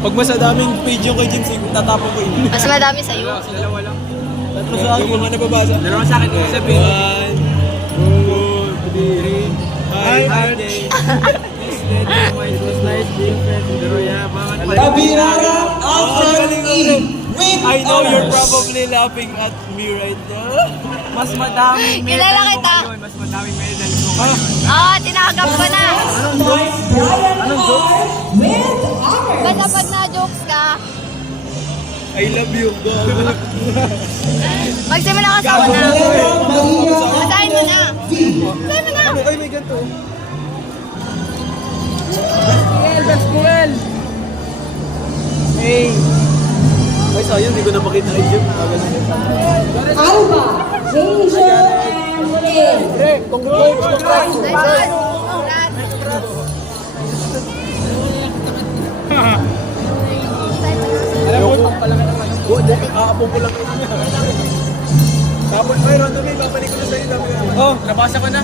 Pag mas daming page yung kay Jinx, tatapon ko yun. Mas madami sa'yo. Dalawa lang. Tatlo sa akin. Yung mga nababasa. Dalawa sa akin, ibig sabihin. 1, 2, 3. Hi, Arch. Kabirara Alfred E. with I know you're honors. probably laughing at me right now. Mas madaming Kilala medal mo kita. ngayon. Mas madaming medal mo ngayon. Tinakagap ko na. Vice Brian R. with honors. Ba't na jokes ka? I love you. Magsimula ka sa una. Caballero Maria Basahin mo na. V. Basahin mo na. Ay, may ganito. Hey. Ay, sayang, hindi ko na makita kayo. Alba Hazel and Lynn. Congrats. Nice one. Alam mo, aapong ko lang. Tapos, mayroon doon, babalik ko na sa'yo. Oh, Nabasa ko na.